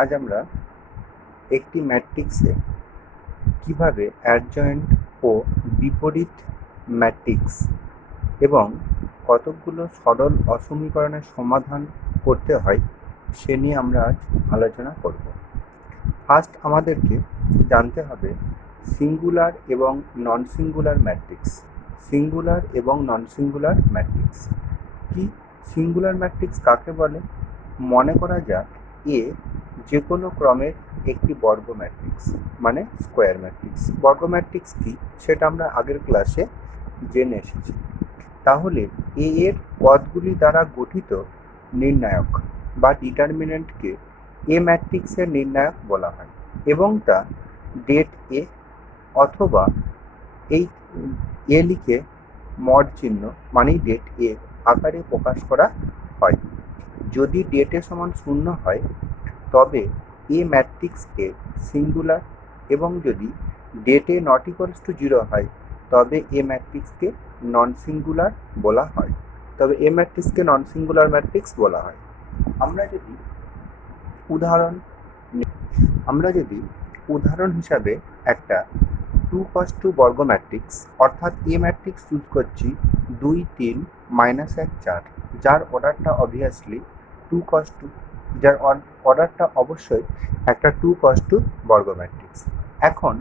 আজ আমরা একটি ম্যাট্রিক্সে কিভাবে অ্যাডজয়েন্ট ও বিপরীত ম্যাট্রিক্স এবং কতকগুলো সরল অসমীকরণের সমাধান করতে হয় সে নিয়ে আমরা আজ আলোচনা করব। ফার্স্ট আমাদেরকে জানতে হবে সিঙ্গুলার এবং নন সিঙ্গুলার ম্যাট্রিক্স। সিঙ্গুলার এবং নন সিঙ্গুলার ম্যাট্রিক্স কি? সিঙ্গুলার ম্যাট্রিক্স কাকে বলে? মনে করা যাক এ যে কোনো ক্রমের একটি বর্গ ম্যাট্রিক্স, মানে স্কোয়ার ম্যাট্রিক্স। বর্গ ম্যাট্রিক্স কি সেটা আমরা আগের ক্লাসে জেনে এসেছি। তাহলে এ এর পদগুলি দ্বারা গঠিত নির্ণায়ক বা ডিটারমিনেন্টকে এ ম্যাট্রিক্সের নির্ণায়ক বলা হয় এবং তা ডেট এ অথবা এই এ লিখে মড চিহ্ন মানেই ডেট এ আকারে প্রকাশ করা হয়। যদি ডেট এ সমান 0 হয় তবে এ ম্যাট্রিক্সকে সিঙ্গুলার, এবং যদি det A not equals to 0 হয় তবে এ ম্যাট্রিক্সকে নন সিঙ্গুলার বলা হয়। আমরা যদি উদাহরণ হিসাবে একটা 2×2 বর্গ ম্যাট্রিক্স অর্থাৎ এ ম্যাট্রিক্স চুজ করছি 2, 3, -1, 4, যার অর্ডারটা অবভিয়াসলি 2×2, যার অর্ডারটা অবশ্যই একটা 2×2 বর্গ ম্যাট্রিক্স। এখন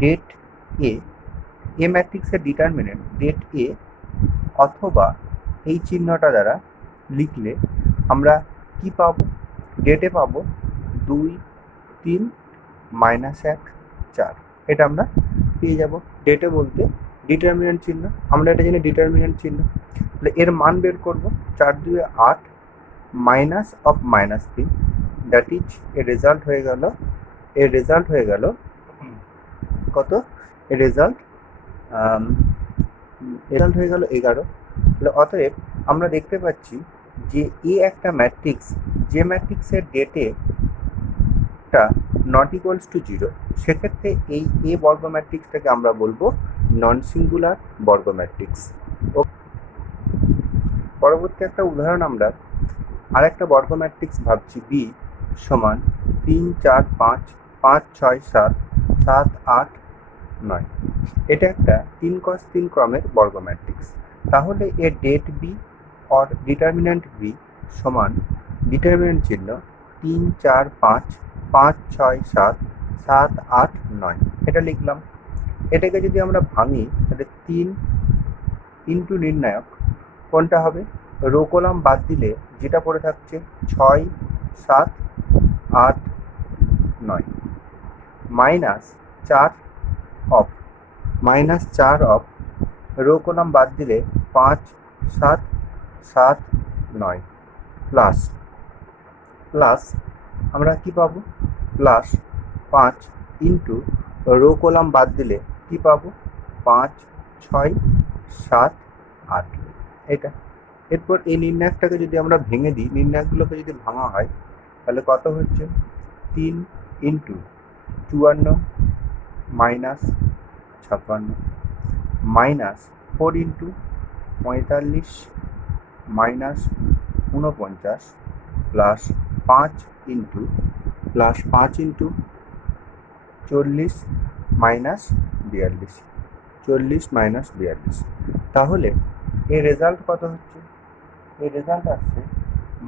ডেট এ ম্যাট্রিক্সের ডিটারমিনেন্ট ডেট এ অথবা এই চিহ্নটা দ্বারা লিখলে আমরা কি পাবো? ডেটে পাবো 2, 3, -1, 4। এটা আমরা পেয়ে যাব। ডেটে বলতে ডিটারমিনেন্ট চিহ্ন, আমরা এটা জানি ডিটারমিনেন্ট চিহ্ন। তাহলে এর মান বের করব, 4 2 8 মাইনাস অফ -3, দ্যাট ইজ এর রেজাল্ট হয়ে গেল কত? এর রেজাল্ট হয়ে গেল 11। তাহলে অতএব আমরা দেখতে পাচ্ছি যে এ একটা ম্যাট্রিক্স, যে ম্যাট্রিক্সের ডেটেটা নট ইকুয়ালস টু 0, সেক্ষেত্রে এই এ বর্গ ম্যাট্রিক্সটাকে আমরা বলবো নন সিঙ্গুলার বর্গ ম্যাট্রিক্স। পরবর্তী একটা উদাহরণ, আমরা আরেকটা বর্গ ম্যাট্রিক্স ভাবছি বি সমান 3 4 5 5 6 7 7 8 9। এটা একটা 3×3 ক্রমের বর্গ ম্যাট্রিক্স। তাহলে এর det B or determinant B সমান ডিটারমিনেন্ট চিহ্ন 3 4 5 5 6 7 7 8 9। এটা লিখলাম। এটাকে যদি আমরা ভাঙি তাহলে 3 ইন্টু নির্ণায়ক কোনটা হবে? রো কলাম বাদ দিলে যেটা পড়ে থাকছে 6 7 8 9 -4 অফ রো কলাম বাদ দিলে 5 7 7 9 প্লাস আমরা কি পাবো? প্লাস 5 ইন্টু রো কলাম বাদ দিলে কি পাবো? 5 6 7 8। এটা এরপর এই নির্ণায়কটাকে যদি আমরা ভেঙে দিই, নির্ণায়কগুলোকে যদি ভাঙা হয় তাহলে কত হচ্ছে? 3 into 54 minus 56 minus 4 into 45 minus 49 plus 5 into 40 minus 42। তাহলে এর রেজাল্ট কত হচ্ছে? এর রেজাল্ট আসছে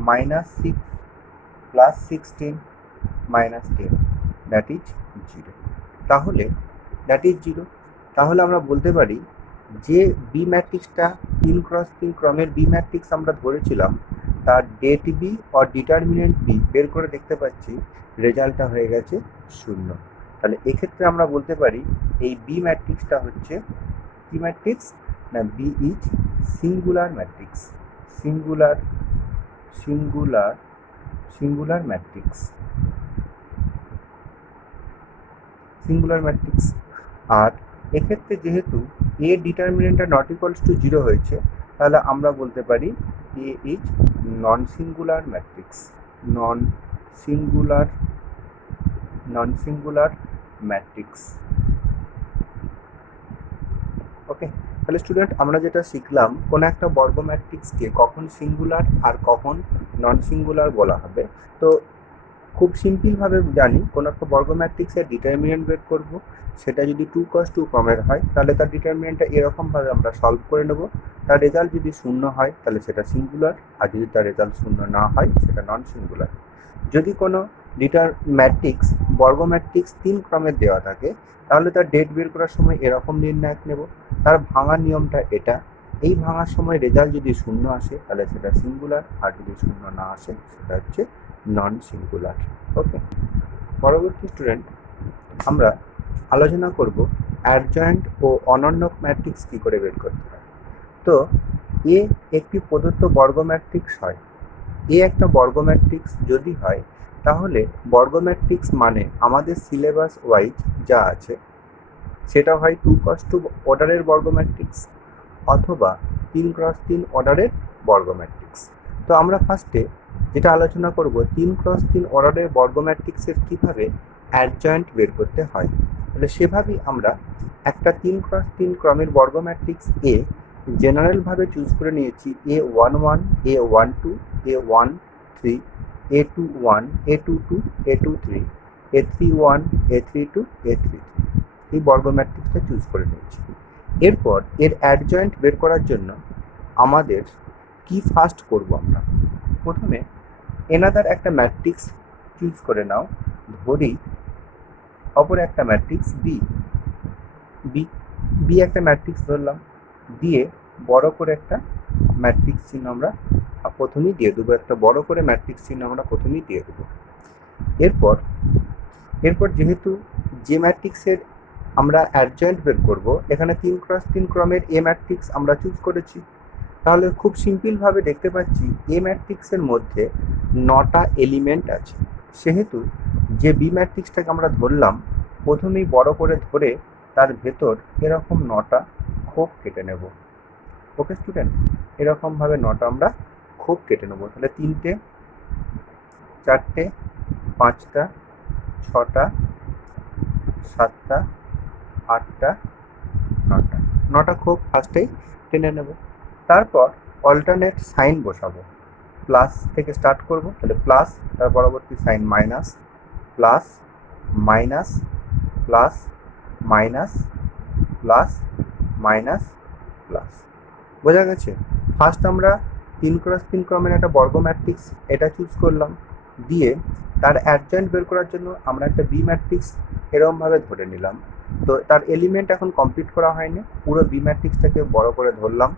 -6 প্লাস 16 মাইনাস 10, দ্যাট ইজ 0। তাহলে আমরা বলতে পারি যে বি ম্যাট্রিক্সটা 3×3 ক্রমের বি ম্যাট্রিক্স আমরা ধরেছিলাম, তার ডেট বি আর ডিটারমিনেন্ট বি বের করে দেখতে পাচ্ছি রেজাল্টটা হয়ে গেছে 0। তাহলে এক্ষেত্রে আমরা বলতে পারি এই বি ম্যাট্রিক্সটা হচ্ছে কি ম্যাট্রিক্স? না, B is singular matrix. Singular matrix. আর এক্ষেত্রে যেহেতু এ ডিটারমিনেন্টটা নট ইকুয়ালস টু 0 হয়েছে, তাহলে আমরা বলতে পারি A is non singular matrix. Okay, তাহলে স্টুডেন্ট আমরা যেটা শিখলাম, কোনো একটা বর্গ ম্যাট্রিক্সকে কখন সিঙ্গুলার আর কখন নন সিঙ্গুলার বলা হবে। তো খুব সিম্পলভাবে জানি কোনো একটা বর্গ ম্যাট্রিক্সের ডিটারমিনেন্ট বের করব, সেটা যদি 2x2 ক্রমের হয় তাহলে তার ডিটারমিনেন্টটা এরকমভাবে আমরা সলভ করে নেব। তার রেজাল্ট যদি শূন্য হয় তাহলে সেটা সিঙ্গুলার, আর যদি তার রেজাল্ট শূন্য না হয় সেটা নন সিঙ্গুলার। যদি কোনো ম্যাট্রিক্স বর্গ ম্যাট্রিক্স 3 ক্রমের দেওয়া থাকে তাহলে তার ডেট বের করার সময় এরকম নির্ণায়ক নেব। তার ভাঙার নিয়মটা এটা, এই ভাঙার সময় রেজাল্ট যদি শূন্য আসে তাহলে সেটা সিঙ্গুলার, আর যদি শূন্য না আসে সেটা হচ্ছে নন সিঙ্গুলার। ওকে, পরবর্তী স্টুডেন্ট আমরা আলোচনা করব অ্যাডজয়েন্ট ও অনন্য ম্যাট্রিক্স কী করে বের করতে হয়। তো এ একটি প্রদত্ত বর্গ ম্যাট্রিক্স হয়, এ একটা বর্গ ম্যাট্রিক্স যদি হয় তাহলে বর্গ ম্যাট্রিক্স মানে আমাদের সিলেবাস ওয়াইজ যা আছে সেটা হয় 2x2 অর্ডারের বর্গ ম্যাট্রিক্স অথবা 3x3 অর্ডারের বর্গ ম্যাট্রিক্স। তো আমরা ফার্স্টে যেটা আলোচনা করব 3x3 অর্ডারের বর্গ ম্যাট্রিক্সের কীভাবে অ্যাডজয়েন্ট বের করতে হয়। তাহলে সেভাবেই আমরা একটা 3x3 ক্রমের বর্গ ম্যাট্রিক্স এ জেনারেলভাবে চুজ করে নিয়েছি A11, A12, A13, A21, A22, A23, A31, A32, A33 এই বর্গ ম্যাট্রিক্সটা চুজ করে নিয়েছি। এরপর এর অ্যাডজয়েন্ট বের করার জন্য আমাদের কি ফার্স্ট করব, আমরা প্রথমে এনাদার একটা ম্যাট্রিক্স চুজ করে নাও, ধরি অপর একটা ম্যাট্রিক্স বি বি বি একটা ম্যাট্রিক্স ধরলাম, দিয়ে বড় করে একটা ম্যাট্রিক্স চিহ্ন আমরা প্রথমেই দিয়ে দেবো, একটা বড় করে ম্যাট্রিক্স চিহ্ন আমরা প্রথমেই দিয়ে দেবো। এরপর যেহেতু যে ম্যাট্রিক্সের আমরা অ্যাডজয়েন্ট বের করব, এখানে 3x3 ক্রমের এ ম্যাট্রিক্স আমরা চুজ করেছি, তাহলে খুব সিম্পলভাবে দেখতে পাচ্ছি এ ম্যাট্রিক্সের মধ্যে 9টা এলিমেন্ট আছে। সেহেতু যে বি ম্যাট্রিক্সটাকে আমরা ধরলাম প্রথমেই বড় করে ধরে তার ভেতর এরকম 9টা খোপ কেটে নেব। ওকে স্টুডেন্ট, এরকমভাবে 9টা আমরা খোপ কেটে নেব। তাহলে 3টে, 4টে, 5টা, 6টা, 7টা, 8টা, 9টা খোপ ফার্স্টেই টেনে নেব। তারপর অল্টারনেট সাইন বসাবো, প্লাস থেকে স্টার্ট করব, তাহলে প্লাস, তার পরবর্তী sign minus, plus minus plus minus plus minus plus. বোঝা গেছে? ফার্স্ট আমরা 3x3 ক্রমের একটা বর্গ ম্যাট্রিক্স এটা চুজ করলাম, দিয়ে তার অ্যাডজয়েন্ট বের করার জন্য আমরা একটা বি ম্যাট্রিক্স এরকমভাবে ধরে নিলাম। তো তার এলিমেন্ট এখন কমপ্লিট করা হয়নি, পুরো বি ম্যাট্রিক্সটাকে বড় করে ধরলাম,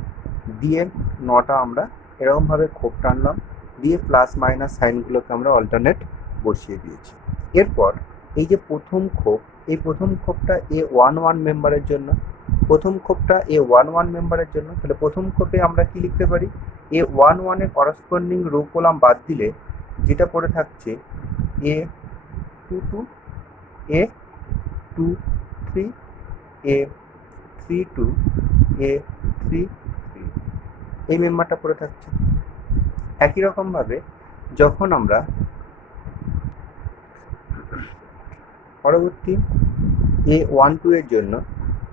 দিয়ে 9টা আমরা এরকমভাবে খোপ টানলাম, দিয়ে প্লাস মাইনাস সাইনগুলোকে আমরা অল্টারনেট বসিয়ে দিয়েছি। এরপর এই যে প্রথম খোপ, এই প্রথম খোপটা A11 মেম্বারের জন্য, প্রথম খোপটা A11 মেম্বারের জন্য। তাহলে প্রথম খোপে আমরা কি লিখতে পারি, A11 এর করসপন্ডিং রো কলাম বাদ দিলে যেটা পড়ে থাকছে A22, A23, A32, A33 এই মেম্বারটা পড়ে থাকছে। একই রকমভাবে যখন আমরা পরবর্তী A12 এর জন্য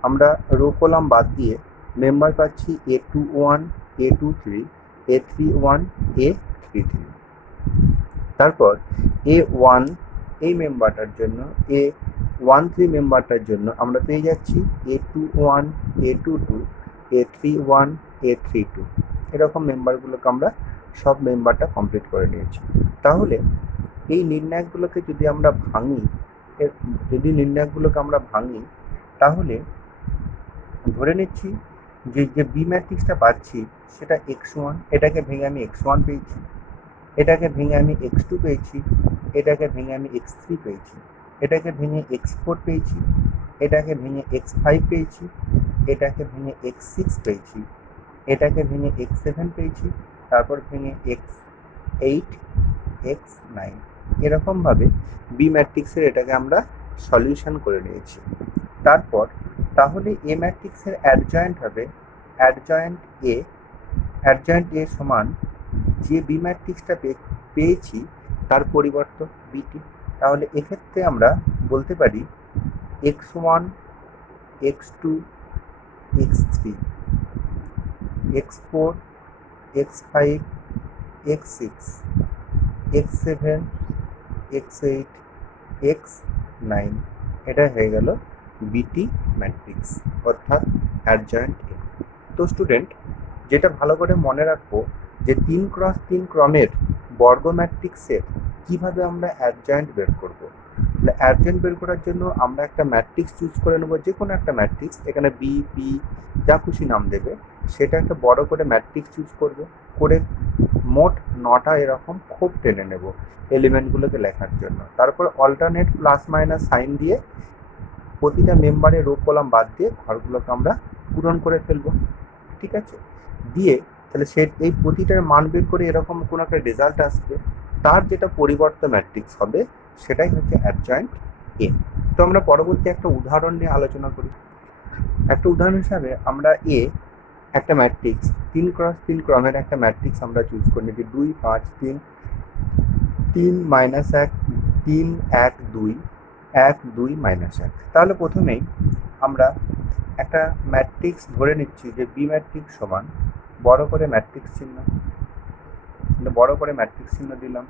আমরা রো কলাম বাদ দিয়ে মেম্বার পাচ্ছি A21, A23, A31, A33। তারপর A1 এই মেম্বারটার জন্য, A13 মেম্বারটার জন্য আমরা পেয়ে যাচ্ছি A21, A22, A31, A32। এরকম মেম্বারগুলোকে আমরা সব মেম্বারটা কমপ্লিট করে নিয়েছি। তাহলে এই নির্ণায়কগুলোকে যদি আমরা ভাঙি, তাহলে ধরে নিচ্ছি যে বি ম্যাট্রিক্সটা পাচ্ছি সেটা x1, এটাকে ভেঙে আমি x1 পেয়েছি, এটাকে ভেঙে আমি x2 পেয়েছি, এটাকে ভেঙে আমি x3 পেয়েছি, এটাকে ভেঙে x4 পেয়েছি, এটাকে ভেঙে x5 পেয়েছি, এটাকে ভেঙে x6 পেয়েছি, এটাকে ভেঙে x7 পেয়েছি, তারপর ভেঙে x8, x9। এরকমভাবে বি ম্যাট্রিক্সের এটাকে আমরা সলিউশন করে নিয়েছি। তারপর তাহলে এ ম্যাট্রিক্সের অ্যাডজয়েন্ট হবে অ্যাডজয়েন্ট এ সমান যে বি ম্যাট্রিক্সটা পেয়েছি তার পরিবর্তন বিটি। তাহলে এক্ষেত্রে আমরা বলতে পারি x1, x2, x3, x4, x5, x6, x7, x8 x9 এটা হয়ে গেল বিটি ম্যাট্রিক্স অর্থাৎ অ্যাডজয়েন্ট এ। তো স্টুডেন্ট, যেটা ভালো করে মনে রাখবো যে 3x3 ক্রমের বর্গ ম্যাট্রিক্সের কিভাবে আমরা অ্যাডজয়েন্ট বের করব। তাহলে অ্যাডজয়েন্ট বের করার জন্য আমরা একটা ম্যাট্রিক্স চুজ করে নেবো, যে কোনো একটা ম্যাট্রিক্স, এখানে বি পি যা খুশি নাম দেবে, সেটা একটা বড় করে ম্যাট্রিক্স চুজ করবে, করে মোট 9টা এরকম খোপ টেনে নেব এলিমেন্টগুলোকে লেখার জন্য। তারপর অল্টারনেট প্লাস মাইনাস সাইন দিয়ে প্রতিটা মেম্বারে রো কলাম বাদ দিয়ে ঘরগুলোকে আমরা পূরণ করে ফেলবো। ঠিক আছে, দিয়ে তাহলে এই প্রতিটার মান বের করে এরকম কোনো একটা রেজাল্ট আসবে, তার যেটা পরিবর্ত ম্যাট্রিক্স হবে সেটাই হচ্ছে অ্যাডজয়েন্ট এ। তো আমরা পরবর্তী একটা উদাহরণ নিয়ে আলোচনা করি। একটা উদাহরণ হিসাবে আমরা একটা ম্যাট্রিক্স 3x3 ক্রমের একটা ম্যাট্রিক্স আমরা চুজ করে নিচ্ছি 2 5 3 3 -1 3 1 2 1 2 -1। তাহলে প্রথমেই আমরা একটা ম্যাট্রিক্স ধরে নিচ্ছি যে বি ম্যাট্রিক্স সমান বড় করে ম্যাট্রিক্স চিহ্ন, বড় করে ম্যাট্রিক্স চিহ্ন দিলাম।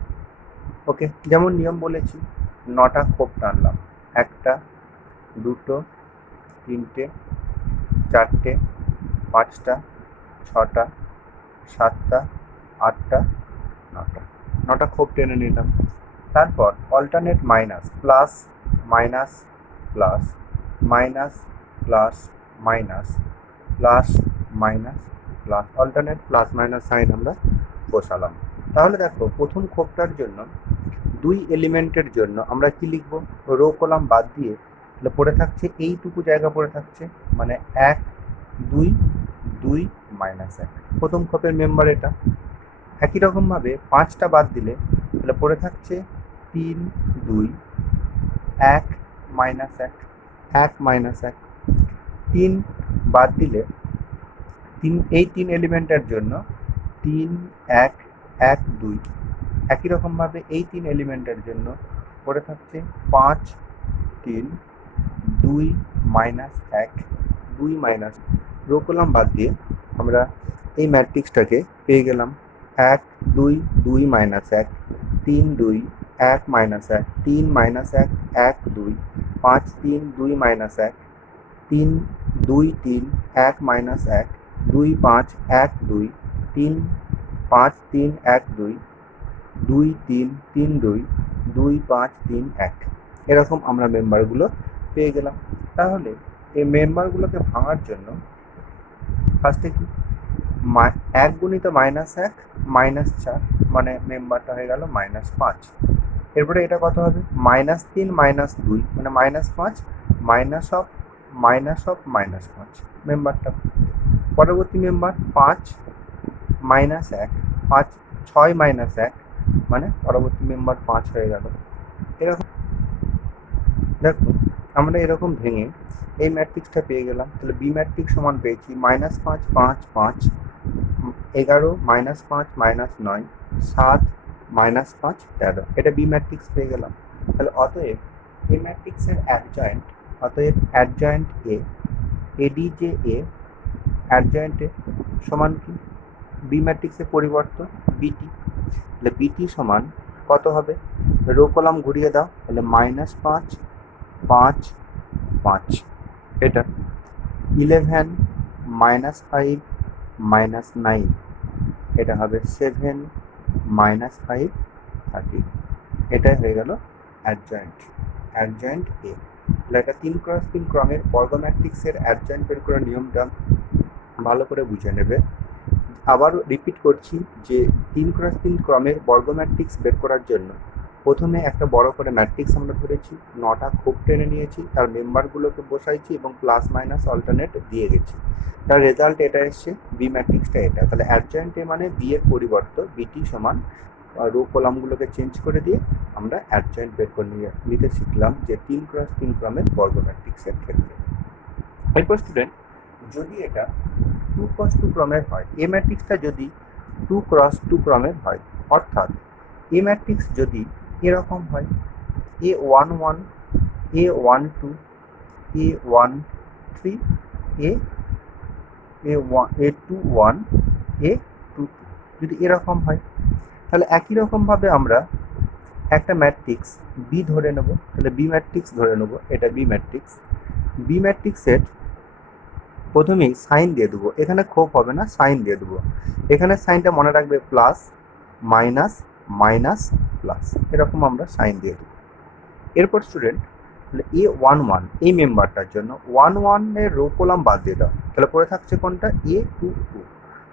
ওকে, যেমন নিয়ম বলেছি 9টা খোপ টানলাম, 1টা 2টো 3টে 4টে 5টা 6টা 7টা 8টা 9টা 9টা খোপ টেনে নিলাম। তারপর alternate minus plus minus plus minus plus minus plus minus plus alternate plus minus sine আমরা বসালাম। তাহলে দেখো প্রথম খোপটার জন্য 2 এলিমেন্টের জন্য আমরা কি লিখবো, রো কলাম বাদ দিয়ে তাহলে পড়ে থাকছে এইটুকু জায়গা পড়ে থাকছে, মানে 1 2 2 -1 প্রথম খোপের মেম্বার এটা। একই রকমভাবে 5টা বাদ দিলে তাহলে পড়ে থাকছে 3 2 1 -1 1 -1। 3 বাদ দিলে এই 3 এলিমেন্টের জন্য 3 1 1 2। একই রকমভাবে এই 3 এলিমেন্টের জন্য পড়ে থাকছে 5 3 2 -1 2 রো কলাম বাদ দিয়ে আমরা এই ম্যাট্রিক্সটাকে পেয়ে গেলাম 1 2 2 -1 3 2 1 -1 3 -1 1 2 5 3 2 -1 3 2 3 1 -1 2 5 1 2 3 5 3 1 2 2 3 3 2 2 5 3 1 এরকম আমরা মেম্বারগুলো পেয়ে গেলাম। তাহলে এই মেম্বারগুলোকে ভাঙার জন্য ফার্স্টে কি 1 গুণিত -1 -4, মানে মেম্বারটা হয়ে গেল -5। এরপরে এটা কত হবে -3 -2 মানে -5 মাইনাস অফ -5 মেম্বারটা। পরবর্তী মেম্বার 5 -1 5 6 -1 মানে পরবর্তী মেম্বার 5 হয়ে গেল। এরকম দেখো আমরা এরকম ভেঙে এই ম্যাট্রিক্সটা পেয়ে গেলাম। তাহলে বি ম্যাট্রিক্স সমান পেয়েছি -5 5 5 11 -5 -9 7 -5 13, এটা বি ম্যাট্রিক্স পেয়ে গেলাম। তাহলে অতএব এই ম্যাট্রিক্সের অ্যাডজয়েন্ট, অতএব অ্যাডজয়েন্ট এ এডি যে এ অ্যাডজয়েন্ট এ সমান কি বি ম্যাট্রিক্সের পরিবর্তন বিটি। তাহলে বিটি সমান কত হবে, রো কলাম ঘুরিয়ে দাও, তাহলে -5 5 5 এটা 11 -5 -9 এটা হবে 7 -5 13, এটাই হয়ে গেল অ্যাডজয়েন্ট এ। তাহলে এটা 3x3 ক্রমের বর্গ ম্যাট্রিক্সের অ্যাডজয়েন্ট বের করার নিয়মটা ভালো করে বুঝে নেবে। আবারও রিপিট করছি যে 3x3 ক্রমের বর্গ ম্যাট্রিক্স বের করার জন্য প্রথমে একটা বড় করে ম্যাট্রিক্স আমরা ধরেছি, 9টা খোপ টেনে নিয়েছি, তার মেম্বারগুলোকে বসাইছি এবং প্লাস মাইনাস অল্টারনেট দিয়ে গেছি, তার রেজাল্ট এটা এসছে বি ম্যাট্রিক্সটা এটা। তাহলে অ্যাডজয়েন্ট এ মানে বি এর পরিবর্তে বিটি সমান রো কলামগুলোকে চেঞ্জ করে দিয়ে আমরা অ্যাডজয়েন্ট বের করে নিতে শিখলাম যে 3x3 ক্রমের বর্গ ম্যাট্রিক্সের ক্ষেত্রে। এরপর স্টুডেন্ট, যদি এটা 2x2 ক্রমের হয়, এ ম্যাট্রিক্সটা যদি 2x2 ক্রমের হয়, অর্থাৎ এ ম্যাট্রিক্স যদি এরকম হয় A11 A12 A13 A21 A22 যদি এরকম হয়, তাহলে একই রকমভাবে আমরা একটা ম্যাট্রিক্স বি ধরে নেব, তাহলে বি ম্যাট্রিক্স ধরে নেব, এটা বি ম্যাট্রিক্স। বি ম্যাট্রিক্সের প্রথমেই সাইন দিয়ে দেবো, এখানে ক্ষোভ হবে না, সাইন দিয়ে দেবো। এখানে সাইনটা মনে রাখবে প্লাস মাইনাস মাইনাস প্লাস, এরকম আমরা সাইন দিয়ে দেবো। এরপর স্টুডেন্ট তাহলে A11 এই মেম্বারটার জন্য 1 রো কলাম বাদ দিয়ে দাও, তাহলে পড়ে থাকছে কোনটা A22,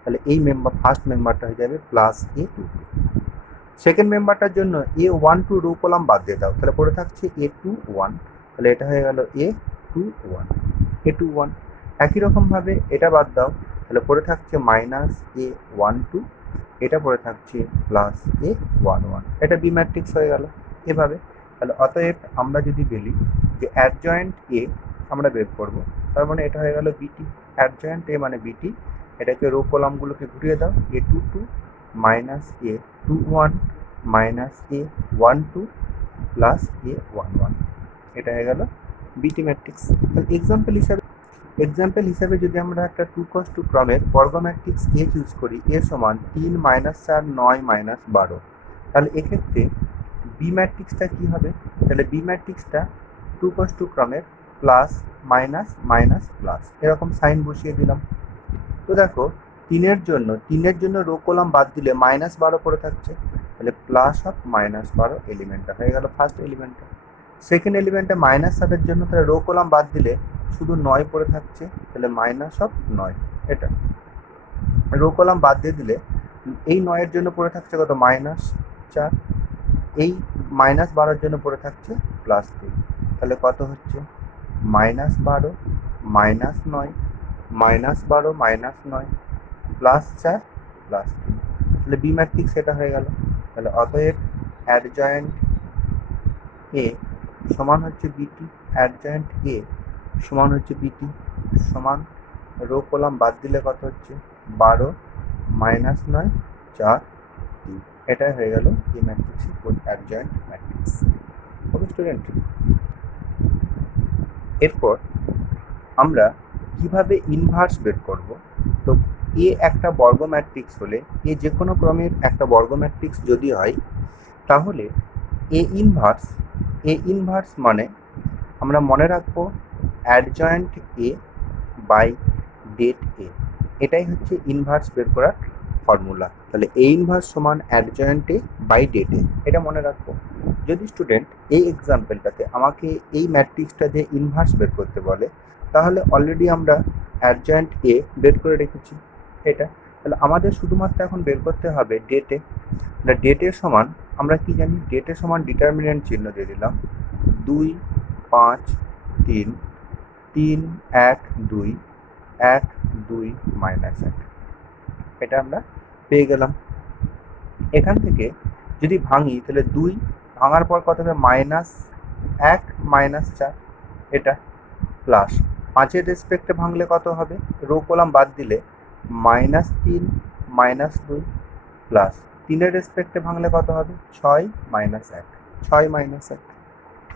তাহলে এই ফার্স্ট মেম্বারটা হয়ে যাবে প্লাস A22। সেকেন্ড মেম্বারটার জন্য A12 রো কলাম বাদ দিয়ে দাও, তাহলে পড়ে থাকছে A21, তাহলে এটা হয়ে গেল A21। একই রকমভাবে এটা বাদ দাও, তাহলে পড়ে থাকছে মাইনাস A12, এটা পড়ে থাকছে প্লাস A11, এটা বি ম্যাট্রিক্স হয়ে গেল এভাবে। তাহলে অতএব আমরা যদি বলি যে অ্যাডজয়েন্ট এ আমরা বের করব, তার মানে এটা হয়ে গেল বিটি। অ্যাডজয়েন্ট এ মানে বিটি, এটাকে রো কলামগুলোকে ঘুরিয়ে দাও, A22 minus A21 minus A12 plus A11, এটা হয়ে গেল বিটি ম্যাট্রিক্স। তাহলে এক্সাম্পল হিসাবে যদি আমরা একটা 2x2 ক্রমের বর্গ ম্যাট্রিক্স এ চুজ করি, এ সমান 3 মাইনাস 4 9 মাইনাস 12, তাহলে এক্ষেত্রে বি ম্যাট্রিক্সটা কী হবে? তাহলে বি ম্যাট্রিক্সটা 2x2 ক্রমের প্লাস মাইনাস মাইনাস প্লাস, এরকম সাইন বসিয়ে দিলাম। তো দেখো তিনের জন্য রো কলাম বাদ দিলে -12 পড়ে থাকছে, তাহলে প্লাস অফ -12 এলিমেন্টটা হয়ে গেল ফার্স্ট এলিমেন্টটা। সেকেন্ড এলিমেন্টে -7 জন্য তাহলে রো কলাম বাদ দিলে শুধু 9 পড়ে থাকছে, তাহলে -9, এটা রো কলাম বাদ দিয়ে দিলে এই 9 জন্য পড়ে থাকছে কত -4, এই -12 জন্য পড়ে থাকছে +3, তাহলে কত হচ্ছে -12 -9 -12 -9 +4 +3, তাহলে বি ম্যাট্রিক্স এটা হয়ে গেল। তাহলে অতএব অ্যাডজয়েন্ট এ সমান হচ্ছে বিটি, অ্যাডজয়েন্ট এ সমান হচ্ছে বিটি সমান রো কলাম বাদ দিলে কত হচ্ছে 12 -9 4 3, এটা হয়ে গেল এই ম্যাট্রিক্সের অ্যাডজয়েন্ট ম্যাট্রিক্স। ওকে স্টুডেন্ট, এরপর আমরা কিভাবে ইনভার্স বের করব। তো এ একটা বর্গ ম্যাট্রিক্স হলে, এ যে কোনো ক্রমের একটা বর্গ ম্যাট্রিক্স যদি হয়, তাহলে এ ইনভার্স মানে আমরা মনে রাখবো অ্যাডজয়েন্ট এ বাই ডেট এ, এটাই হচ্ছে ইনভার্স বের করার ফর্মুলা। তাহলে এ ইনভার্স সমান অ্যাডজয়েন্ট এ বাই ডেট এ, এটা মনে রাখবো। যদি স্টুডেন্ট এই এক্সাম্পলটাতে আমাকে এই ম্যাট্রিক্সটা দিয়ে ইনভার্স বের করতে বলে, তাহলে অলরেডি আমরা অ্যাডজয়েন্ট এ বের করে রেখেছি এটা, তাহলে আমাদের শুধুমাত্র এখন বের করতে হবে ডেটে। ডেটের সমান আমরা কি জানি, ডেটের সমান ডিটারমিনেন্ট চিহ্ন দিয়ে দিলাম 2 5 3 3 1 2 1 2 -1, এটা আমরা পেয়ে গেলাম। এখান থেকে যদি ভাঙি তাহলে 2 ভাঙার পর কত হবে -1 -4, এটা প্লাস 5-এর রেসপেক্টে ভাঙলে কত হবে, রো কলাম বাদ দিলে -3 -2 প্লাস 3-এর রেসপেক্টে ভাঙলে কত হবে 6 -1 6 -1,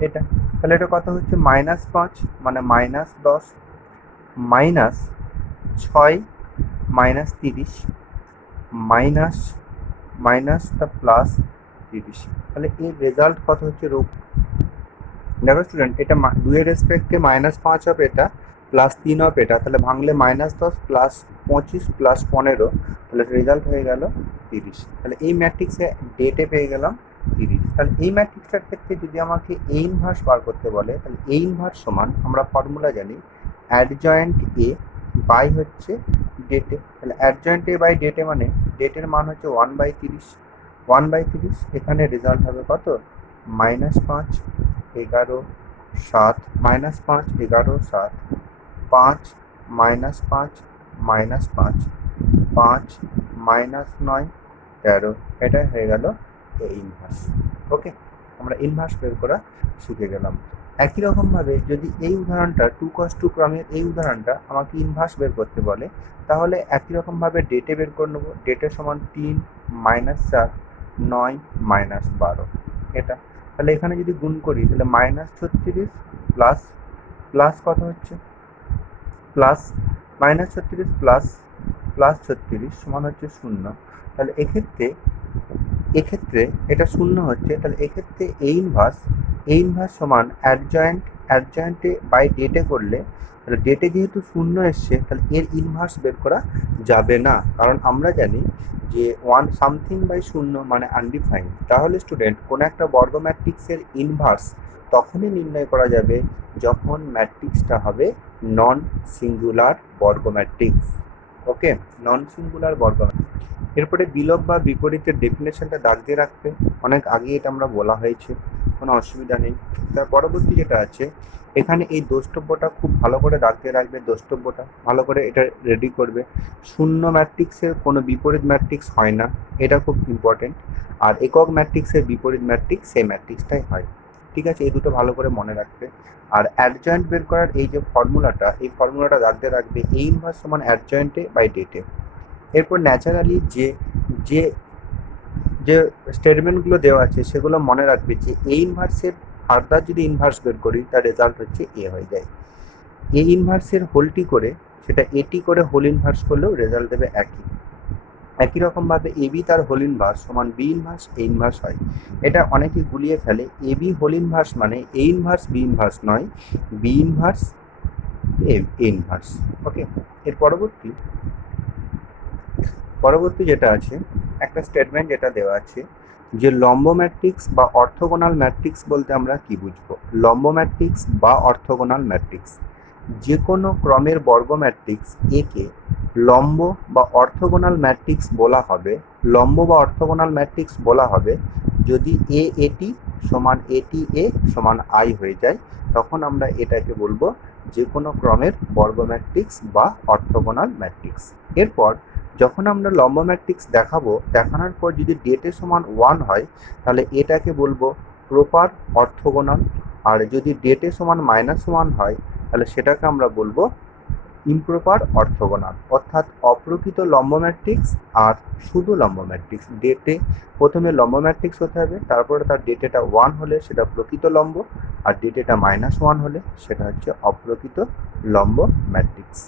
এটা তাহলে এটা কত হচ্ছে -5 মানে -10 -6 -30 মাইনাসটা প্লাস 30, তাহলে এর রেজাল্ট কত হচ্ছে রো। দেখো স্টুডেন্ট, এটা 2-এর রেসপেক্টে -5 হবে, এটা +3 হবে, এটা তাহলে ভাঙলে -10 প্লাস 25 প্লাস 15, তাহলে রেজাল্ট হয়ে গেল 30। তাহলে এই ম্যাট্রিক্সে ডেটে পেয়ে গেলাম 30। তাহলে এই ম্যাট্রিক্সটার ক্ষেত্রে যদি আমাকে এ ইনভার্স বার করতে বলে, তাহলে এ ইনভার্স সমান আমরা ফর্মুলা জানি অ্যাডজয়েন্ট এ বাই হচ্ছে ডেটে। তাহলে অ্যাডজয়েন্ট এ বাই ডেটে মানে ডেটের মান হচ্ছে 1/30, 1/30, এখানে রেজাল্ট হবে কত -5 11 7 -5 11 7 5 -5 -5 5 -9 13, এটা হয়ে গেল এ ইনভার্স। ওকে, আমরা ইনভার্স বের করা শিখে গেলাম। একই রকমভাবে যদি এই উদাহরণটা 2x2 ক্রমের এই উদাহরণটা আমাকে ইনভার্স বের করতে বলে, তাহলে একই রকমভাবে ডেটে বের করে নেবো। ডেটের সমান 3 -4 9 -12, এটা তাহলে এখানে যদি গুণ করি তাহলে -36 প্লাস কত হচ্ছে প্লাস -36 প্লাস 36 সমান হচ্ছে 0, তাহলে এক্ষেত্রে এক্ষেত্রে এটা শূন্য হচ্ছে, তাহলে এক্ষেত্রে এ ইনভার্স সমান অ্যাডজয়েন্টে বাই ডেটে করলে, তাহলে ডেটে যেহেতু শূন্য এসছে তাহলে এর ইনভার্স বের করা যাবে না, কারণ আমরা জানি যে ওয়ান সামথিং বাই শূন্য মানে আনডিফাইন্ড। তাহলে স্টুডেন্ট কোনো একটা বর্গ ম্যাট্রিক্সের ইনভার্স তখনই নির্ণয় করা যাবে যখন ম্যাট্রিক্সটা হবে নন সিঙ্গুলার বর্গ ম্যাট্রিক্স। ওকে, নন সিঙ্গুলার বর্গ। এরপরে বিলোপ বা বিপরীতের ডেফিনেশনটা দাগ দিয়ে রাখবে, অনেক আগে এটা আমরা বলা হয়েছে, কোনো অসুবিধা নেই। তার পরবর্তী যেটা আছে, এখানে এই দ্রষ্টব্যটা খুব ভালো করে দাগ দিয়ে রাখবে, দ্রষ্টব্যটা ভালো করে এটা রেডি করবে। শূন্য ম্যাট্রিক্সের কোনো বিপরীত ম্যাট্রিক্স হয় না, এটা খুব ইম্পর্টেন্ট। আর একক ম্যাট্রিক্সের বিপরীত ম্যাট্রিক্স সেই ম্যাট্রিক্সটাই হয়। ঠিক আছে, এই দুটো ভালো করে মনে রাখবে। আর অ্যাডজয়েন্ট বের করার এই যে ফর্মুলাটা, এই ফর্মুলাটা দাগ দিয়ে রাখবে, এ ইনভার্স সমান অ্যাডজয়েন্টে বাই ডেটে। এরপর ন্যাচারালি যে যে যে স্টেটমেন্টগুলো দেওয়া আছে সেগুলো মনে রাখবে যে এ ইনভার্সের ফার্দার যদি ইনভার্স বের করি তার রেজাল্ট হচ্ছে এ হয়ে যায়। এ ইনভার্সের হোলটি করে সেটা এটি করে হোল ইনভার্স করলেও রেজাল্ট দেবে একই রকমভাবে এ বি তার হোল ইনভার্স সমান বি ইনভার্স এ ইনভার্স হয়। এটা অনেকে গুলিয়ে ফেলে, এ বি হোল ইনভার্স মানে এ ইনভার্স বি ইনভার্স নয়, বি ইনভার্স এ ইনভার্স। ওকে, এর পরবর্তী যেটা আছে, একটা স্টেটমেন্ট যেটা দেওয়া আছে যে লম্ব ম্যাট্রিক্স বা অর্থোগোনাল ম্যাট্রিক্স বলতে আমরা কি বুঝবো। লম্ব ম্যাট্রিক্স বা অর্থোগোনাল ম্যাট্রিক্স, যে কোনো ক্রমের বর্গ ম্যাট্রিক্স একে লম্ব বা অর্থোগোনাল ম্যাট্রিক্স বলা হবে। লম্ব বা অর্থোগোনাল ম্যাট্রিক্স বলা হবে যদি এটি সমান এটি এ সমান আই হয়ে যায়, তখন আমরা এটাকে বলবো যে কোনো ক্রমের বর্গ ম্যাট্রিক্স বা অর্থোগোনাল ম্যাট্রিক্স। এরপর যখন আমরা লম্ব ম্যাট্রিক্স দেখানোর পর যদি ডেটে সমান 1 হয় তাহলে এটাকে বলবো প্রপার অর্থোগোনাল, আর যদি ডেটে সমান -1 হয় তাহলে সেটাকে আমরা বলবো ইমপ্রপার অর্থোগোনাল, অর্থাৎ অপ্রকৃত লম্ব ম্যাট্রিক্স আর শুধু লম্ব ম্যাট্রিক্স। ডেটে প্রথমে লম্ব ম্যাট্রিক্স হতে হবে, তারপরে তার ডেটেটা 1 হলে সেটা প্রকৃত লম্ব, আর ডেটেটা -1 হলে সেটা হচ্ছে অপ্রকৃত লম্ব ম্যাট্রিক্স।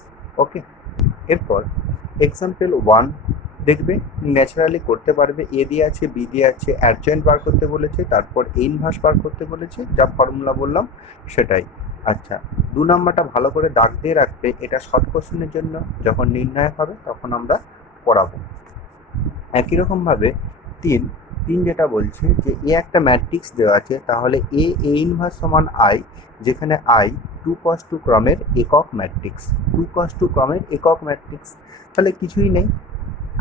ওকে, এরপর এক্সাম্পল 1 দেখবে, ন্যাচারালি করতে পারবে। এ দিয়ে আছে, বি দিয়ে আছে, অ্যাডজয়েন্ট বার করতে বলেছে, তারপর এ ইনভার্স বার করতে বলেছে, যা ফর্মুলা বললাম সেটাই। আচ্ছা, 2 নম্বরটা ভালো করে দাগ দিয়ে রাখবে, এটা শর্ট কোশ্চেনের জন্য, যখন নির্ণায়ক হবে তখন আমরা পড়াবো। একই রকমভাবে 3 যেটা বলছে যে এ একটা ম্যাট্রিক্স দেওয়া আছে, তাহলে এ ইনভার্স সমান আই, যেখানে আই 2×2 ক্রমের একক ম্যাট্রিক্স। 2×2 ক্রমের একক ম্যাট্রিক্স, তাহলে কিছুই নেই,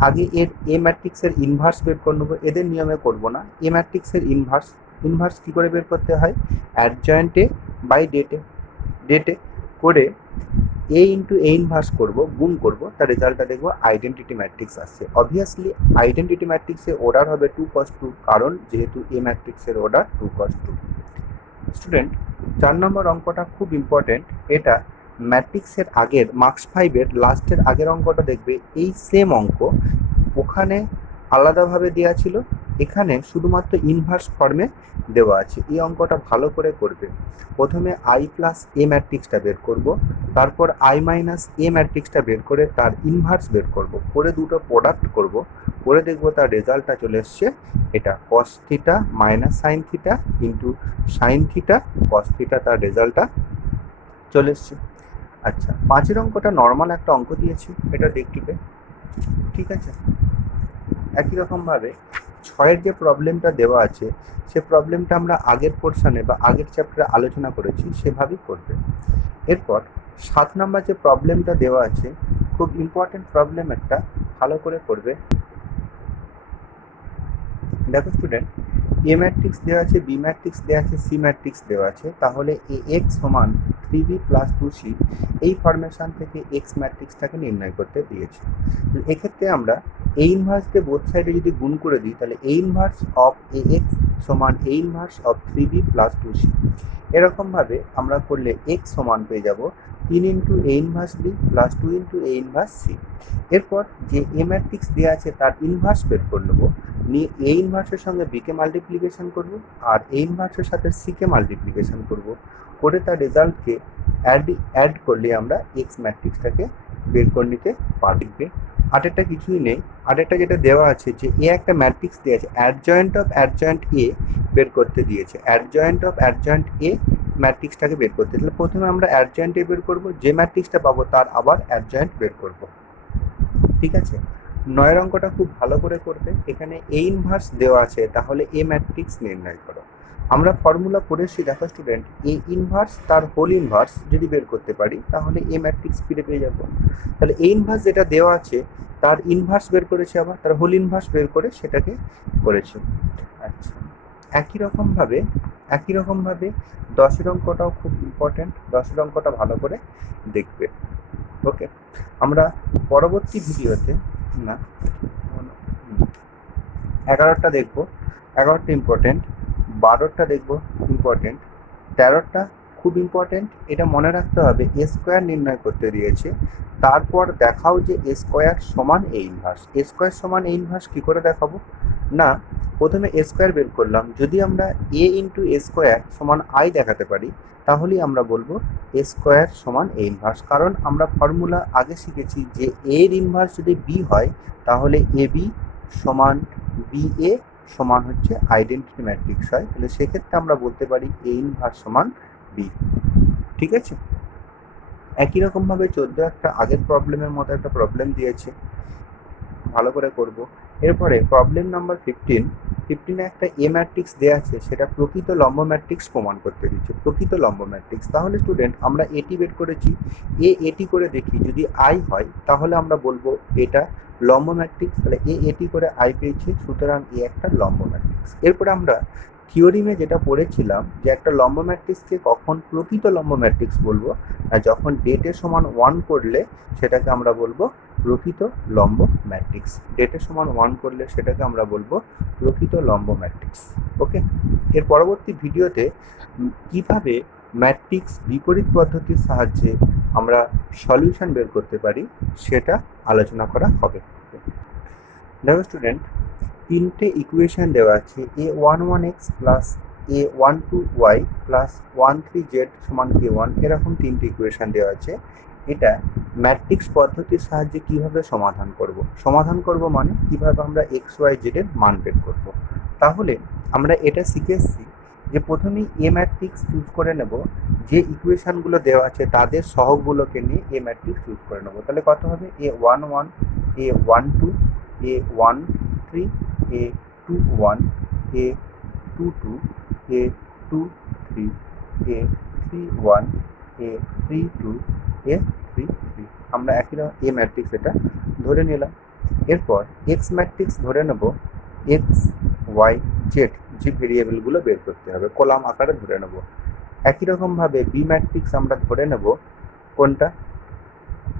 আগে এর এ ম্যাট্রিক্সের ইনভার্স বের করে নেবো। এদের নিয়মে করব না। এ ম্যাট্রিক্সের ইনভার্স কী করে বের করতে হয়, অ্যাডজয়েন্টে বাই ডেটে করে এ ইন্টু এ ইনভার্স করবো, গুণ করবো, তার রেজাল্টটা দেখবো আইডেন্টিটি ম্যাট্রিক্স আসছে। অবভিয়াসলি আইডেন্টিটি ম্যাট্রিক্সের অর্ডার হবে 2×2, কারণ যেহেতু এ ম্যাট্রিক্সের অর্ডার 2×2। স্টুডেন্ট, 4 নম্বর অঙ্কটা খুব ইম্পর্টেন্ট। এটা ম্যাট্রিক্সের আগের মার্কস 5-এর লাস্টের আগের অঙ্কটা দেখবে, এই সেম অঙ্ক ওখানে আলাদাভাবে দেওয়া ছিল, এখানে শুধুমাত্র ইনভার্স ফর্মে দেওয়া আছে। এই অঙ্কটা ভালো করে করবে। প্রথমে আই প্লাস এ ম্যাট্রিক্সটা বের করব, তারপর আই মাইনাস এ ম্যাট্রিক্সটা বের করে তার ইনভার্স বের করব, করে দুটো প্রোডাক্ট করব, করে দেখবো তার রেজাল্টটা চলে এসছে এটা cos theta minus sine theta into sine theta cos theta, তার রেজাল্টটা চলে এসছে। আচ্ছা, 5-এর অঙ্কটা নর্মাল একটা অঙ্ক দিয়েছি, এটা দেখবে। ঠিক আছে, একই রকমভাবে 6-এর যে প্রবলেমটা দেওয়া আছে সে প্রবলেমটা আমরা আগের পোর্শনে বা আগের চ্যাপ্টারে আলোচনা করেছি, সেভাবেই করবে। এরপর 7 নম্বর যে প্রবলেমটা দেওয়া আছে, খুব ইম্পর্টেন্ট প্রবলেম একটা, ভালো করে করবে। দেখো স্টুডেন্ট, এ ম্যাট্রিক্স দেওয়া আছে, বি ম্যাট্রিক্স দেওয়া আছে, সি ম্যাট্রিক্স দেওয়া আছে, তাহলে এ এক্স সমান 3b + 2c, এই ফরমেশন থেকে এক্স ম্যাট্রিক্সটাকে নির্ণয় করতে দিয়েছে। এক্ষেত্রে আমরা এ ইনভার্স দিয়ে বোথ সাইডে যদি গুণ করে দিই, তাহলে A inverse of A X সমান A inverse of 3b + 2c। এরকমভাবে আমরা করলে এক্স সমান পেয়ে যাব 3 × A inverse B plus 2 × A inverse C. এরপর যে এ ম্যাট্রিক্স দেওয়া আছে তার ইনভার্স বের করে নেবো, নিয়ে এ ইনভার্সের সঙ্গে বিকে মাল্টিপ্লিকেশন করব, আর এ ইনভার্সের সাথে সিকে মাল্টিপ্লিকেশন করব, করে তার রেজাল্টকে অ্যাড করলে আমরা এক্স ম্যাট্রিক্সটাকে বের করে নিতে পারবে। আরেকটা কিছুই নেই, আরেকটা যেটা দেওয়া আছে যে এ একটা ম্যাট্রিক্স দেওয়া আছে, অ্যাডজয়েন্ট অফ অ্যাডজয়েন্ট এ বের করতে দিয়েছে, অ্যাডজয়েন্ট অফ অ্যাডজয়েন্ট এ ম্যাট্রিক্সটাকে বের করতে, তাহলে প্রথমে আমরা অ্যাডজয়েন্ট এ বের করব, যে ম্যাট্রিক্সটা পাবো তার আবার অ্যাডজয়েন্ট বের করব। ঠিক আছে, 9 অঙ্কটা খুব ভালো করে করবে। এখানে এ ইনভার্স দেওয়া আছে, তাহলে এ ম্যাট্রিক্স নির্ণয় করো। আমরা ফর্মুলা পড়েছি, দেখো স্টুডেন্ট, এ ইনভার্স তার হোল ইনভার্স যদি বের করতে পারি তাহলে এ ম্যাট্রিক্স ফিরে পেয়ে যাব। তাহলে এ ইনভার্স যেটা দেওয়া আছে তার ইনভার্স বের করেছে, আবার তার হোল ইনভার্স বের করে সেটাকে করেছে। আচ্ছা, একই রকমভাবে 10 অঙ্কটাও খুব ইম্পর্ট্যান্ট, 10 অঙ্কটা ভালো করে দেখবে। ওকে, আমরা পরবর্তী ভিডিওতে না 11টা দেখবো, 11টা ইম্পর্টেন্ট, 12টা দেখবো ইম্পর্টেন্ট, 13টা খুব ইম্পর্টেন্ট। এটা মনে রাখতে হবে, এ স্কোয়ার নির্ণয় করতে দিয়েছে, তারপর দেখাও যে এ স্কোয়ার সমান এ ইনভার্স। এ স্কোয়ার সমান এ ইনভার্স কী করে দেখাবো না, প্রথমে এ স্কোয়ার বের করলাম, যদি আমরা এ ইন্টু এ স্কোয়ার সমান আই দেখাতে পারি তাহলেই আমরা বলবো এ স্কোয়ার সমান এ ইনভার্স। কারণ আমরা ফর্মুলা আগে শিখেছি যে এর ইনভার্স যদি বি হয় তাহলে এ বি সমান বি এ সমান হচ্ছে আইডেন্টিটি ম্যাট্রিক্স হয়, তাহলে সেক্ষেত্রে আমরা বলতে পারি এ ইনভার্স সমান বি। ঠিক আছে, একই রকমভাবে 14 একটা আগের প্রবলেমের মতো একটা প্রবলেম দিয়েছে, ভালো করে করব। এরপরে প্রবলেম নাম্বার 15 একটা এ ম্যাট্রিক্স দেওয়া আছে, সেটা প্রকৃত লম্ব ম্যাট্রিক্স প্রমাণ করতে দিচ্ছে, প্রকৃত লম্ব ম্যাট্রিক্স। তাহলে স্টুডেন্ট আমরা এটি বের করেছি, এটি করে দেখি, যদি আই হয় তাহলে আমরা বলবো এটা লম্ব ম্যাট্রিক্স, তাহলে এটি করে আই পেয়েছি, সুতরাং এ একটা লম্ব ম্যাট্রিক্স। এরপরে আমরা থিওরিমে যেটা পড়েছিলাম যে একটা লম্ব ম্যাট্রিক্সকে কখন প্রকৃত লম্ব ম্যাট্রিক্স বলবো, আর যখন ডেটের সমান 1 করলে সেটাকে আমরা বলবো প্রকৃত লম্ব ম্যাট্রিক্স। ডেটের সমান 1 করলে সেটাকে আমরা বলবো প্রকৃত লম্ব ম্যাট্রিক্স। ওকে, এর পরবর্তী ভিডিওতে কিভাবে ম্যাট্রিক্স বিপরীত পদ্ধতির সাহায্যে আমরা সলিউশন বের করতে পারি সেটা আলোচনা করা হবে। দেখো স্টুডেন্ট, 3টে ইকুয়েশন দেওয়া আছে, a11x plus a12y plus 13z সমান k1, এরকম 3টে ইকুয়েশন দেওয়া আছে। এটা ম্যাট্রিক্স পদ্ধতির সাহায্যে কিভাবে সমাধান করব মানে কিভাবে আমরা এক্স ওয়াই জেড এর মান বের করব। তাহলে আমরা এটা শিখে এসেছি যে প্রথমেই এ ম্যাট্রিক্স চুজ করে নেব, যে ইকুয়েশনগুলো দেওয়া আছে তাদের সহগগুলোকে নিয়ে এ ম্যাট্রিক্স চুজ করে নেব। তাহলে কত হবে, a11, a12, a13, a21, a22, a23, a31, a32, a33। আমরা একই রকম এ ম্যাট্রিক্স এটা ধরে নিলাম। এরপর এক্স ম্যাট্রিক্স ধরে নেব, এক্স ওয়াই জেড যে ভেরিয়েবলগুলো বের করতে হবে কলাম আকারে ধরে নেব। একই রকমভাবে বি ম্যাট্রিক্স আমরা ধরে নেব, কোনটা,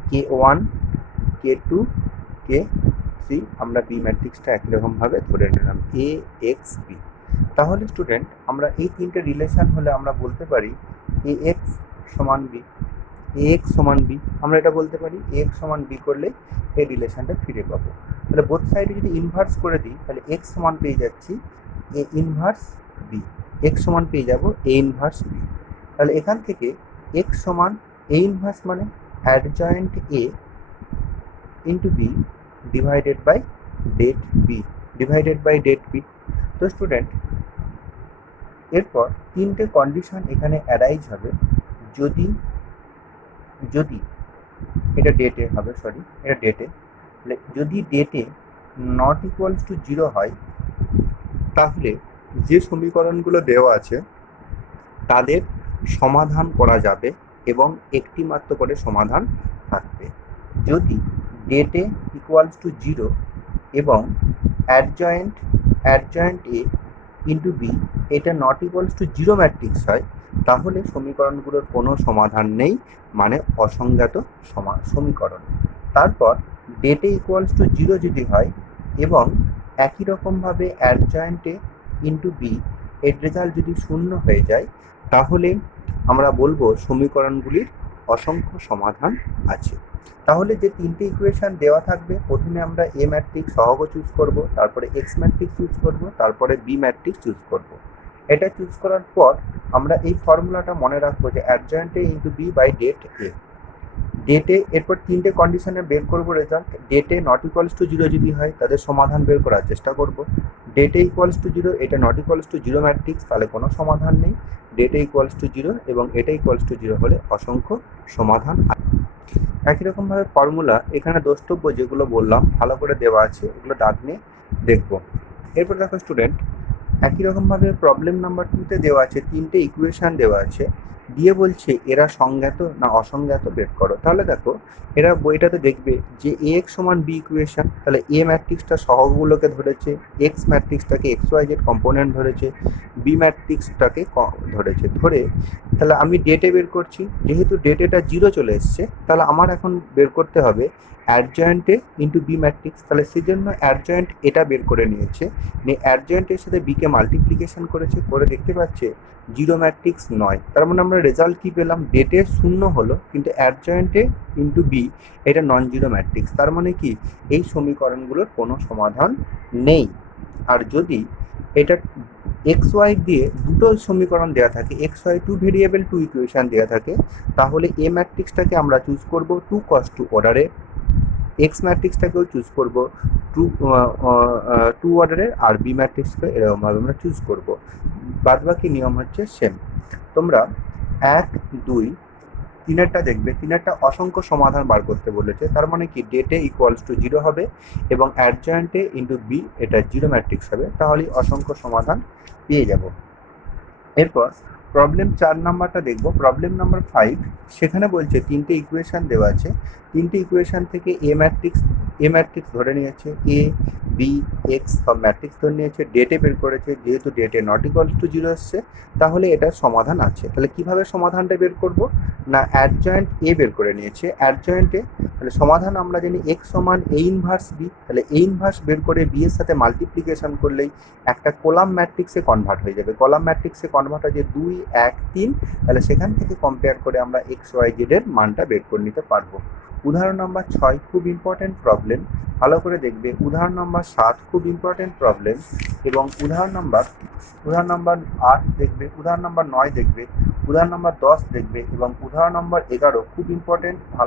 k1, k2, k3, আমরা বি ম্যাট্রিক্সটা একই রকমভাবে ধরে নিলাম, এ এক্স বি। তাহলে স্টুডেন্ট আমরা এই 3টে রিলেশন হলে আমরা বলতে পারি এ এক্স সমান বি, এ এক্স সমান বি, আমরা এটা বলতে পারি এ এক্স সমান বি করলে এই রিলেশনটা ফিরে পাবো। তাহলে বোথ সাইডে যদি ইনভার্স করে দিই তাহলে এক্স সমান পেয়ে যাচ্ছি এ ইনভার্স বি, এক্স সমান পেয়ে যাব এ ইনভার্স বি। তাহলে এখান থেকে এক্স সমান এ ইনভার্স মানে adjoint A into B divided by det B, divided by det B. তো স্টুডেন্ট এরপর 3টে কন্ডিশন এখানে অ্যারাইজ হবে, যদি এটা ডেটে হবে, এটা ডেটে, যদি ডেটে নট ইকুয়ালস টু 0 হয় তাহলে যে সমীকরণগুলো দেওয়া আছে তাদের সমাধান করা যাবে এবং একটি মাত্র করে সমাধান থাকবে। যদি ডেটে ইকুয়ালস টু 0 এবং অ্যাডজয়েন্ট এ ইন্টু বি এটা নট ইকুয়ালস টু 0 ম্যাট্রিক্স হয় তাহলে সমীকরণগুলোর কোনো সমাধান নেই, মানে অসংজ্ঞাত সমীকরণ। তারপর ডেটে ইকুয়ালস টু 0 যদি হয় এবং একই রকমভাবে অ্যাডজয়েন্ট এ ইন্টু বি এর রেজাল্ট যদি 0 হয়ে যায় তাহলে আমরা বলবো সমীকরণগুলির অসংখ্য সমাধান আছে। তাহলে যে 3টে ইকুয়েশন দেওয়া থাকবে, প্রথমে আমরা এ ম্যাট্রিক্স সহগ চুজ করব, তারপরে এক্স ম্যাট্রিক্স চুজ করব, তারপরে বি ম্যাট্রিক্স চুজ করব। এটা চুজ করার পর আমরা এই ফর্মুলাটা মনে রাখবো যে adjoint A into B by det A, ডেটে এরপর তিনটে কন্ডিশনে বের করবো রেজাল্ট। ডেটে নট ইকুয়ালস টু জিরো যদি হয় তাদের সমাধান বের করার চেষ্টা করব। ডেটে ইকুয়ালস টু জিরো, এটা not equals two zero matrix, তাহলে কোনো সমাধান নেই। ডেটে ইকুয়ালস টু জিরো এবং এটা ইকুয়ালস টু জিরো হলে অসংখ্য সমাধান। একই রকমভাবে ফর্মুলা এখানে দ্রষ্টব্য যেগুলো বললাম ভালো করে দেওয়া আছে, এগুলো দাগ নিয়ে দেখবো। এরপর দেখো স্টুডেন্ট, একই রকমভাবে প্রবলেম নাম্বার 2তে দেওয়া আছে তিনটে ইকুয়েশান দেওয়া আছে, দিয়ে বলছে এরা সংজ্ঞাত না অসংজ্ঞাত বের করো। তাহলে দেখো এরা বইটাতে দেখবে যে এ এক্স সমান বি ইকুয়েশান, তাহলে এ ম্যাট্রিক্সটা সহগগুলোকে ধরেছে, এক্স ম্যাট্রিক্সটাকে এক্স ওয়াই জেড কম্পোনেন্ট ধরেছে, বি ম্যাট্রিক্সটাকে ধরেছে। ধরে তাহলে আমি ডেটে বের করছি, যেহেতু ডেটেটা জিরো চলে এসছে তাহলে আমার এখন বের করতে হবে অ্যাডজয়েন্টে ইন্টু বি ম্যাট্রিক্স। তাহলে সেজন্য অ্যাডজয়েন্ট এটা বের করে নিয়েছে, নিয়ে অ্যাডজয়েন্টের সাথে বিকে মাল্টিপ্লিকেশন করেছে, করে দেখতে পাচ্ছে জিরো ম্যাট্রিক্স নয়। তার মানে আমরা রেজাল্ট কী পেলাম, ডেটে শূন্য হলো কিন্তু অ্যাডজয়েন্টে ইন্টু বি এটা নন জিরো ম্যাট্রিক্স। তার মানে কি এই সমীকরণগুলোর কোনো সমাধান নেই। আর যদি এটা এক্স ওয়াই দিয়ে দুটো সমীকরণ দেওয়া থাকে, X Y two variable two equation দেওয়া থাকে, তাহলে এ ম্যাট্রিক্সটাকে আমরা চুজ করব টু কস টু অর্ডারে, এক্স ম্যাট্রিক্সটাকেও চুজ করব টু অর্ডারের, আর বি ম্যাট্রিক্সকে এরকমভাবে আমরা চুজ করব। বাদবাকি নিয়ম হচ্ছে সেম। তোমরা 1, 2, 3 দেখবে, 3 অসংখ্য সমাধান বার করতে বলেছে। তার মানে কি ডেটে ইকুয়ালস টু জিরো হবে এবং অ্যাডজয়েন্টে ইন্টু বি এটা জিরো ম্যাট্রিক্স হবে, তাহলেই অসংখ্য সমাধান পেয়ে যাব। এরপর প্রবলেম 4 নাম্বারটা দেখব। প্রবলেম নাম্বার 5, সেখানে বলছে তিনটে ইকুয়েশান দেওয়া আছে, তিনটে ইকুয়েশান থেকে এ ম্যাট্রিক্স ধরে নিয়েছে, এ বি এক্স সব ম্যাট্রিক্স ধরে নিয়েছে, ডেটে বের করেছে, যেহেতু ডেটে নট ইকুয়ালস টু জিরো এসছে তাহলে এটার সমাধান আছে। তাহলে কিভাবে সমাধানটা বের করব না, অ্যাডজয়েন্ট এ বের করে নিয়েছে, অ্যাডজয়েন্টে তাহলে সমাধান আমরা জানি এক্স সমান এ ইনভার্স বি, তাহলে এ ইনভার্স বের করে বি এর সাথে মাল্টিপ্লিকেশন করলেই একটা কলাম ম্যাট্রিক্সে কনভার্ট হয়ে যাবে। কলাম ম্যাট্রিক্সে কনভার্ট হয় যে 2, 1, 3, তাহলে সেখান থেকে কম্পেয়ার করে আমরা এক্স ওয়াই জেডের মানটা বের করে নিতে পারবো। উদাহরণ নম্বর 6 খুব ইম্পর্টেন্ট প্রবলেম, ভালো করে দেখবে। উদাহরণ নম্বর 7 খুব ইম্পর্টেন্ট প্রবলেম, এবং উদাহরণ নম্বর 8 দেখবে, উদাহরণ নম্বর 9 দেখবে, উদাহরণ নম্বর 10 দেখবে, এবং উদাহরণ নম্বর 11 খুব ইম্পর্টেন্ট।